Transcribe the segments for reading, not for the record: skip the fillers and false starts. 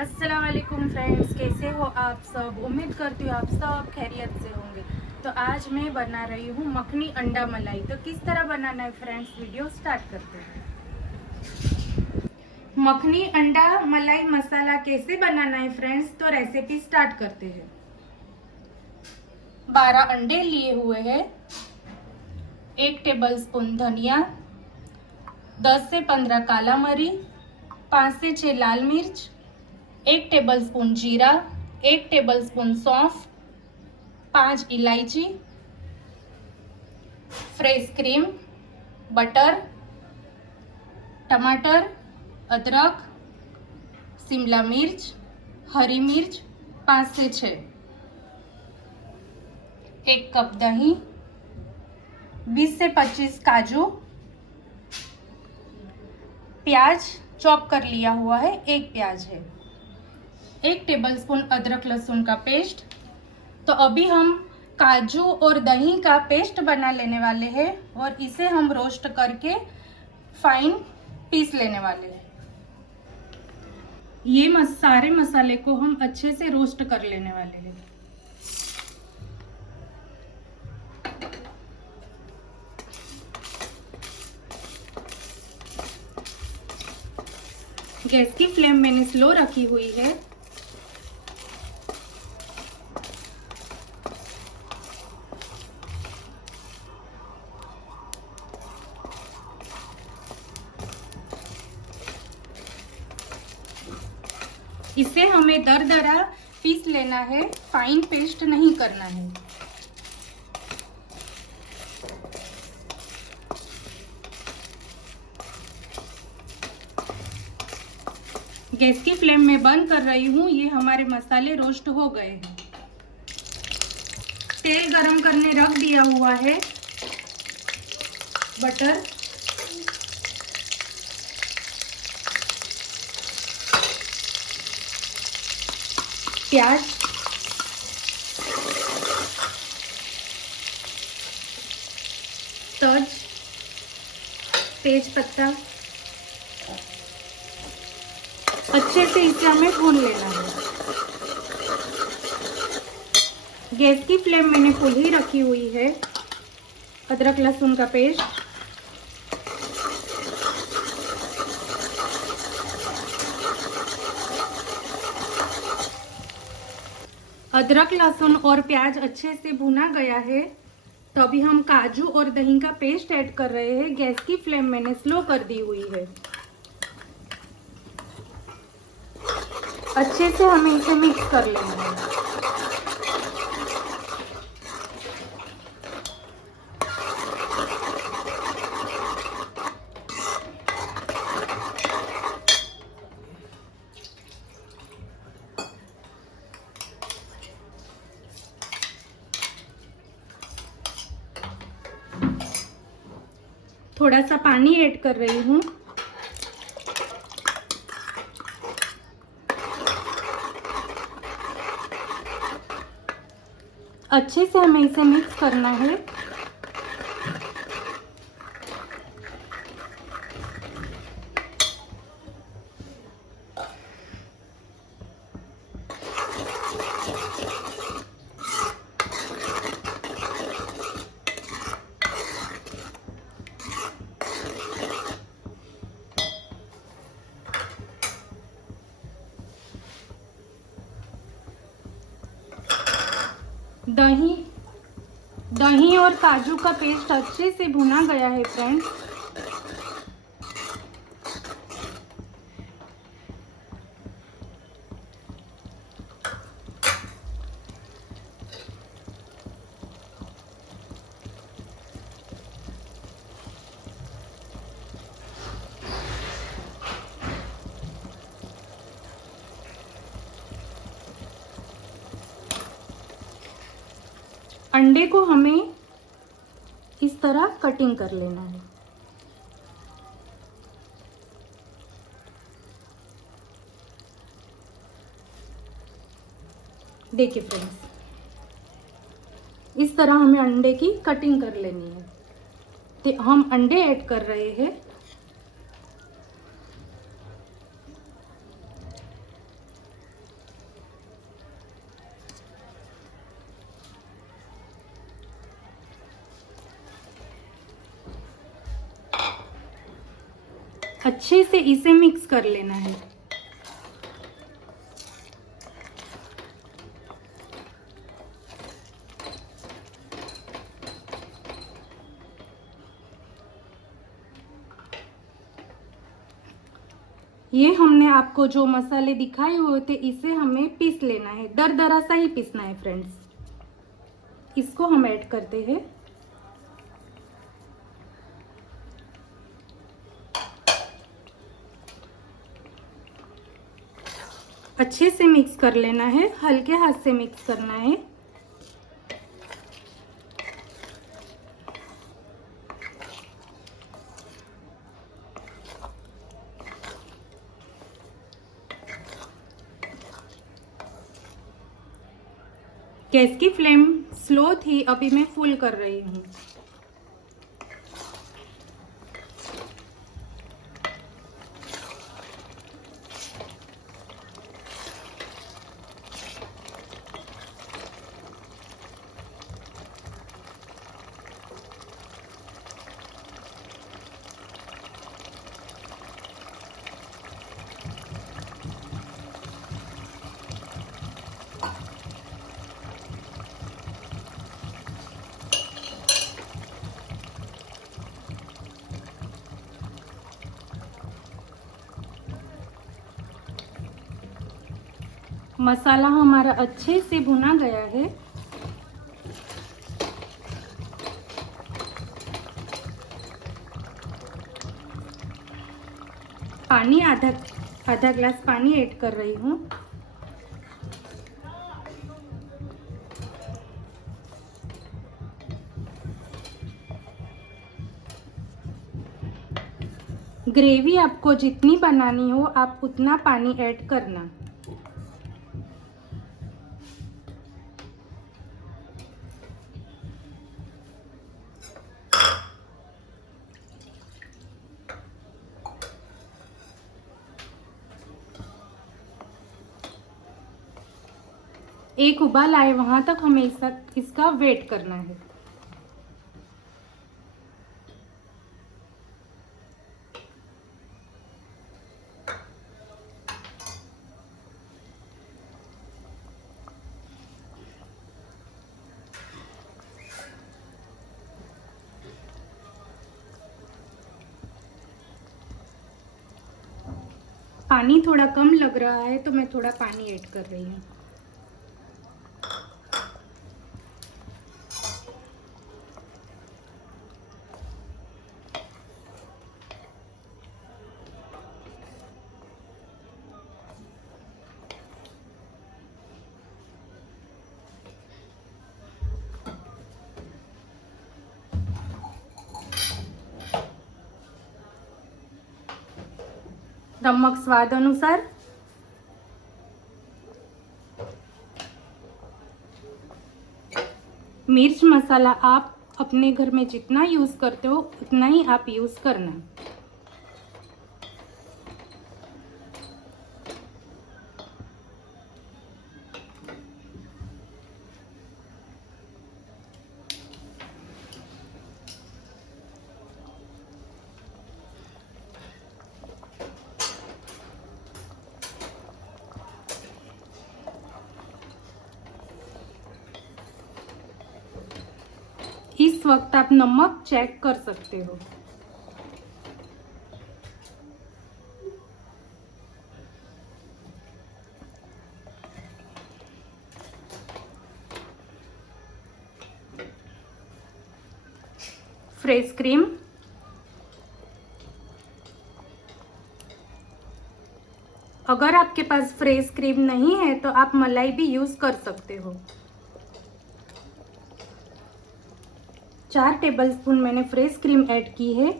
अस्सलाम वालेकुम फ्रेंड्स, कैसे हो आप सब। उम्मीद करती हूँ आप सब खैरियत से होंगे। तो आज मैं बना रही हूँ मखनी अंडा मलाई। तो किस तरह बनाना है फ्रेंड्स, वीडियो स्टार्ट करते हैं। मखनी अंडा मलाई मसाला कैसे बनाना है फ्रेंड्स, तो रेसिपी स्टार्ट करते हैं। 12 अंडे लिए हुए हैं, 1 टेबलस्पून धनिया, 10 से 15 काला मरी, 5 से 6 लाल मिर्च, 1 टेबलस्पून जीरा, 1 टेबलस्पून सौंफ, 5 इलायची, फ्रेश क्रीम, बटर, टमाटर, अदरक, शिमला मिर्च, हरी मिर्च 5 से 6, 1 कप दही, 20 से 25 काजू, प्याज चॉप कर लिया हुआ है, 1 प्याज है, 1 टेबलस्पून अदरक लहसुन का पेस्ट। तो अभी हम काजू और दही का पेस्ट बना लेने वाले हैं और इसे हम रोस्ट करके फाइन पीस लेने वाले हैं। ये सारे मसाले को हम अच्छे से रोस्ट कर लेने वाले हैं। गैस की फ्लेम मैंने स्लो रखी हुई है। इसे हमें दरदरा पीस लेना है, फाइन पेस्ट नहीं करना है। गैस की फ्लेम में बंद कर रही हूँ। ये हमारे मसाले रोस्ट हो गए हैं। तेल गरम करने रख दिया हुआ है। बटर, प्याज, तज, तेज पत्ता, अच्छे से इसे हमें भून लेना है। गैस की फ्लेम मैंने फुल ही रखी हुई है। अदरक लहसुन का पेस्ट, अदरक लहसुन और प्याज अच्छे से भुना गया है। तो अभी हम काजू और दही का पेस्ट ऐड कर रहे हैं। गैस की फ्लेम मैंने स्लो कर दी हुई है। अच्छे से हमें इसे मिक्स कर लेना है। थोड़ा सा पानी ऐड कर रही हूँ। अच्छे से हमें इसे मिक्स करना है। दही और काजू का पेस्ट अच्छे से भुना गया है फ्रेंड्स। अंडे को हमें इस तरह कटिंग कर लेना है। देखिए फ्रेंड्स, इस तरह हमें अंडे की कटिंग कर लेनी है। तो हम अंडे ऐड कर रहे हैं। अच्छे से इसे मिक्स कर लेना है। ये हमने आपको जो मसाले दिखाए हुए थे इसे हमें पीस लेना है, दरदरा सा ही पीसना है फ्रेंड्स। इसको हम ऐड करते हैं। अच्छे से मिक्स कर लेना है, हल्के हाथ से मिक्स करना है। गैस की फ्लेम स्लो थी, अभी मैं फुल कर रही हूँ। मसाला हमारा अच्छे से भुना गया है। पानी आधा ग्लास पानी ऐड कर रही हूँ। ग्रेवी आपको जितनी बनानी हो आप उतना पानी ऐड करना। एक उबाल आए वहां तक हमें इसका वेट करना है। पानी थोड़ा कम लग रहा है तो मैं थोड़ा पानी ऐड कर रही हूँ। नमक स्वाद अनुसार। मिर्च मसाला आप अपने घर में जितना यूज़ करते हो उतना ही आप यूज़ करना। इस वक्त आप नमक चेक कर सकते हो। फ्रेश क्रीम, अगर आपके पास फ्रेश क्रीम नहीं है तो आप मलाई भी यूज कर सकते हो। 4 टेबलस्पून मैंने फ्रेश क्रीम ऐड की है।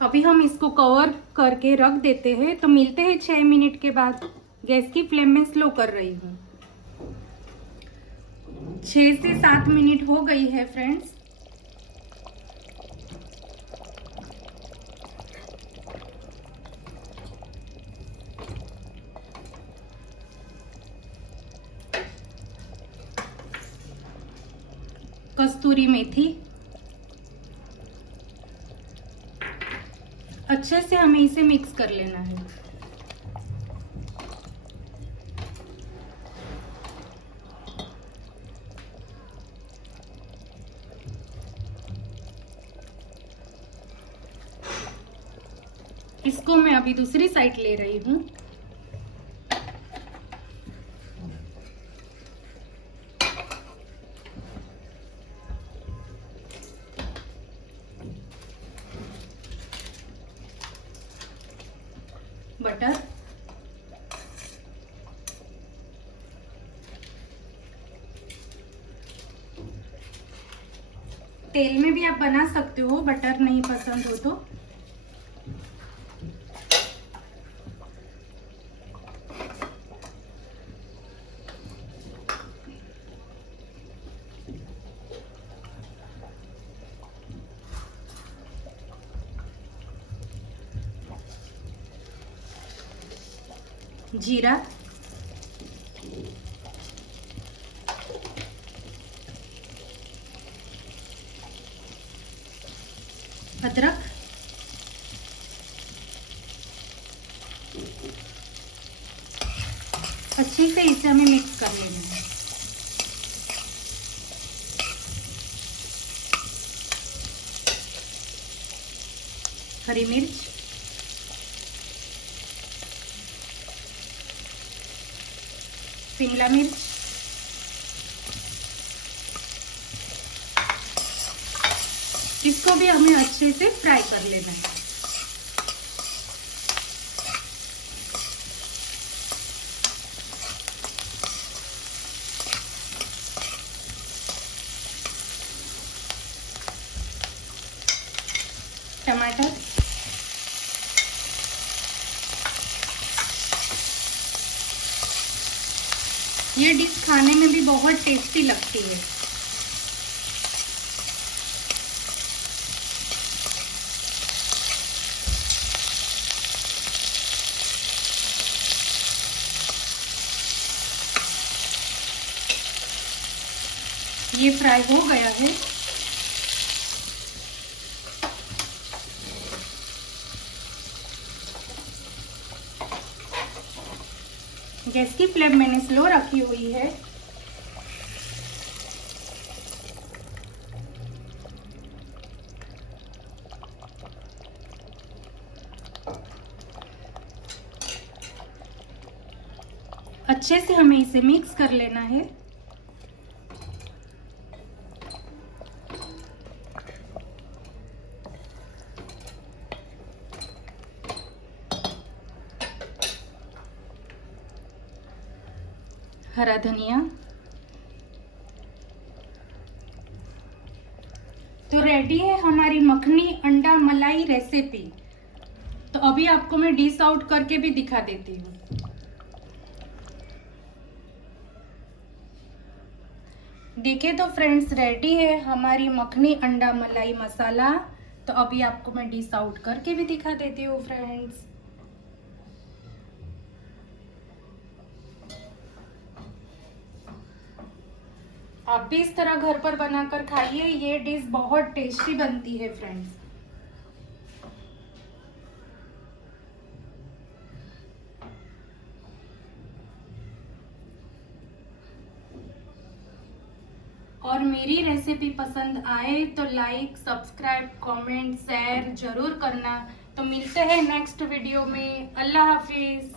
अभी हम इसको कवर करके रख देते हैं, तो मिलते हैं 6 मिनट के बाद। गैस की फ्लेम में स्लो कर रही हूँ। 6 से 7 मिनट हो गई है फ्रेंड्स। कस्तूरी मेथी। अच्छे से हमें इसे मिक्स कर लेना है। इसको मैं अभी दूसरी साइड ले रही हूँ। बटर, तेल में भी आप बना सकते हो, बटर नहीं पसंद हो तो। जीरा, अदरक, अच्छे से इसे हमें मिक्स कर लेना है। हरी मिर्च, शिमला मिर्च, इसको भी हमें अच्छे से फ्राई कर लेना है। टमाटर, ये डिश खाने में भी बहुत टेस्टी लगती है। ये फ्राई हो गया है। गैस की फ्लेम मैंने स्लो रखी हुई है। अच्छे से हमें इसे मिक्स कर लेना है। हरा धनिया। तो रेडी है हमारी मखनी अंडा मलाई रेसिपी। तो अभी आपको मैं डिश आउट करके भी दिखा देती हूँ। देखिए तो फ्रेंड्स, रेडी है हमारी मखनी अंडा मलाई मसाला। तो अभी आपको मैं डिश आउट करके भी दिखा देती हूँ फ्रेंड्स। आप भी इस तरह घर पर बनाकर खाइए, ये डिश बहुत टेस्टी बनती है फ्रेंड्स। और मेरी रेसिपी पसंद आए तो लाइक, सब्सक्राइब, कमेंट, शेयर जरूर करना। तो मिलते हैं नेक्स्ट वीडियो में। अल्लाह हाफिज।